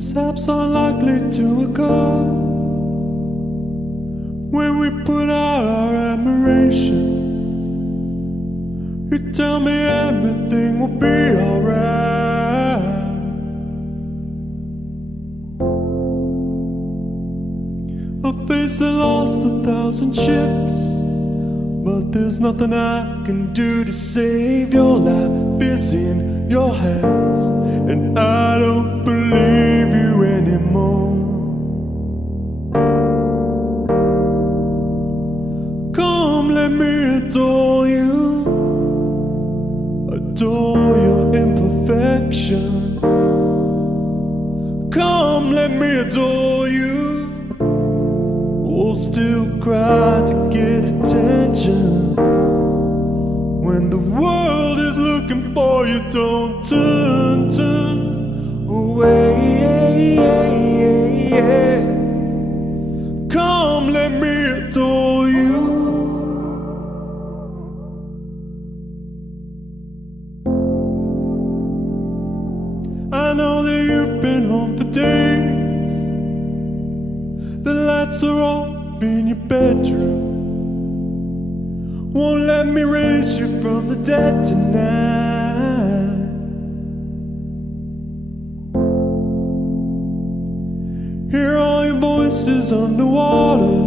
Mishaps are likely to occur when we put out our admiration. You tell me everything will be alright. I face the lost 1,000 ships, but there's nothing I can do to save your life. Is in your hands, and I don't believe you anymore. Come, let me adore you, adore your imperfection. Come, let me adore you. We'll still cry to get attention. When the world is looking for you, don't turn away. Come, let me adore you. I know that you've been home for days. The lights are off in your bedroom. Won't let me raise you from the dead tonight. Hear all your voices underwater,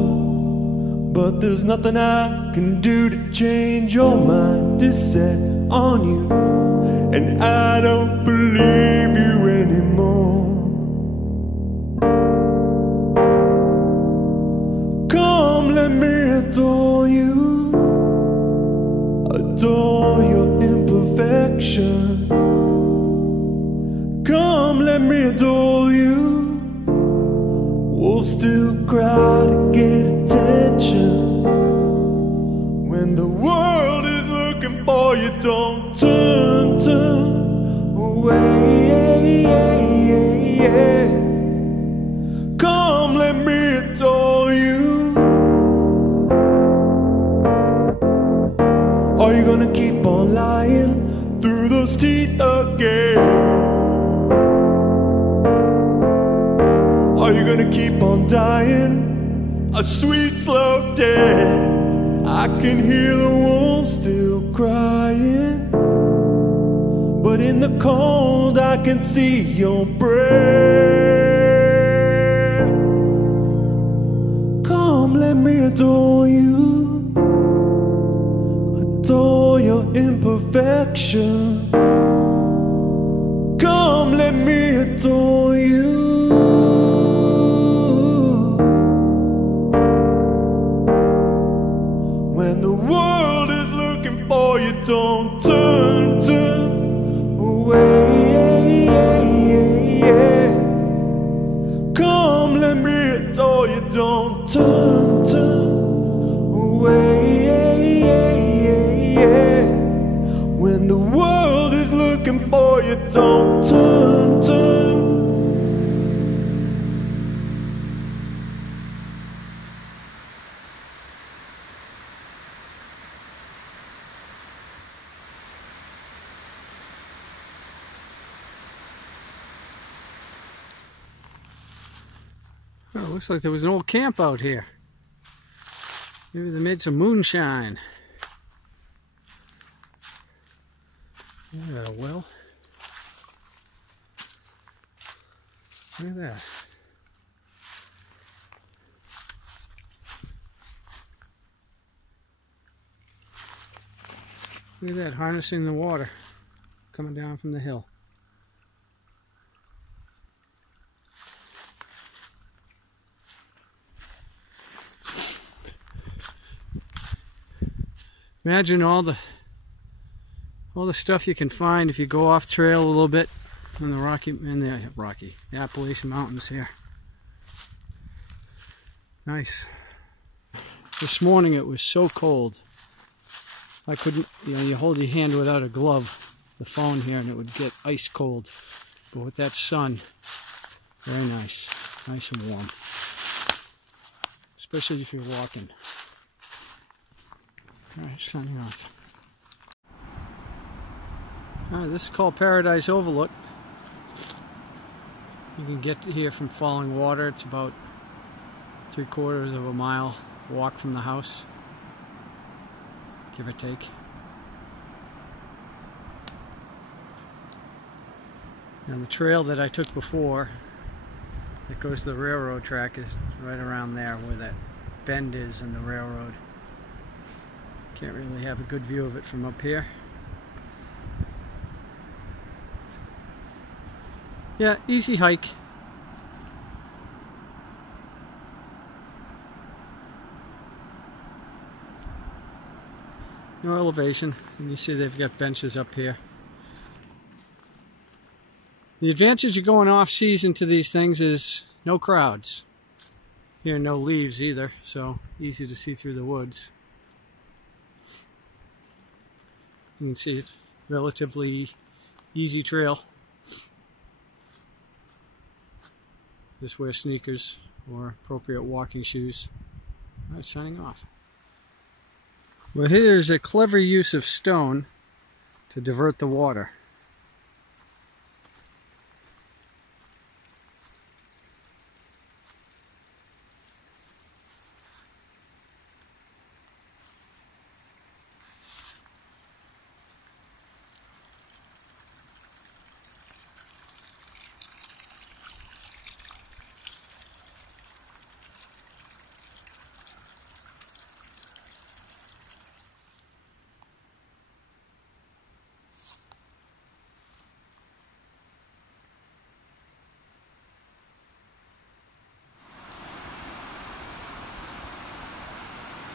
but there's nothing I can do to change your mind. Is set on you, and I don't believe you anymore. Come, let me adore you, adore your imperfection. Come, let me adore you. We'll still cry to get attention. When the world is looking for you, don't turn away. Come, let me adore you. Are you gonna keep on lying through those teeth again? Are you gonna keep on dying a sweet slow death? I can hear the wolves still crying, but in the cold I can see your breath. Come, let me adore you, adore your imperfection. Come, let me adore you. When the world is looking for you, don't turn away. Come, let me adore you, don't turn away. When the world is looking for you, don't turn. Oh, looks like there was an old camp out here. Maybe they made some moonshine. Yeah, well. Look at that. Look at that, harnessing the water coming down from the hill. Imagine all the stuff you can find if you go off trail a little bit in the Appalachian Mountains here. Nice. This morning it was so cold. I couldn't, you hold your hand without a glove, the phone here, and it would get ice cold. But with that sun, very nice. Nice and warm. Especially if you're walking. Alright, signing off. Alright, this is called Paradise Overlook. You can get here from Falling Water. It's about 3/4 of a mile walk from the house, give or take. Now the trail that I took before that goes to the railroad track is right around there where that bend is in the railroad. Can't really have a good view of it from up here. Yeah, easy hike. No elevation, and you see they've got benches up here. The advantage of going off season to these things is no crowds. Here, no leaves either, so easy to see through the woods. You can see it's relatively easy trail. Just wear sneakers or appropriate walking shoes. All right, signing off. Well, here's a clever use of stone to divert the water.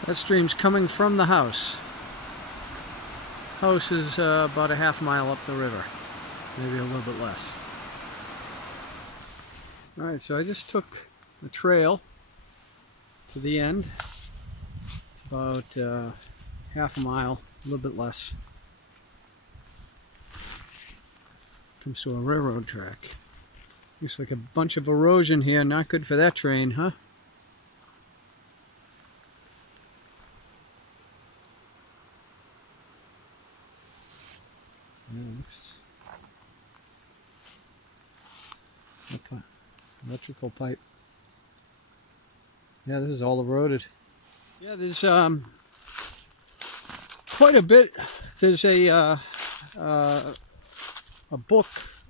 That stream's coming from the house. House is about a half mile up the river, maybe a little bit less. Alright, so I just took the trail to the end, about half a mile, a little bit less. Comes to a railroad track. Looks like a bunch of erosion here, not good for that train, huh? Electrical pipe. Yeah, this is all eroded. Yeah, there's quite a bit. There's a book,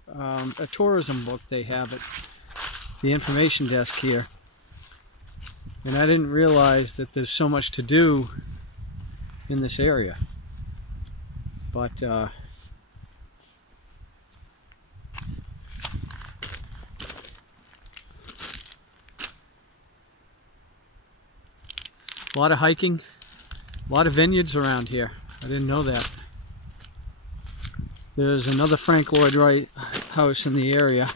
a tourism book they have at the information desk here, and I didn't realize that there's so much to do in this area. But a lot of hiking, a lot of vineyards around here. I didn't know that. There's another Frank Lloyd Wright house in the area.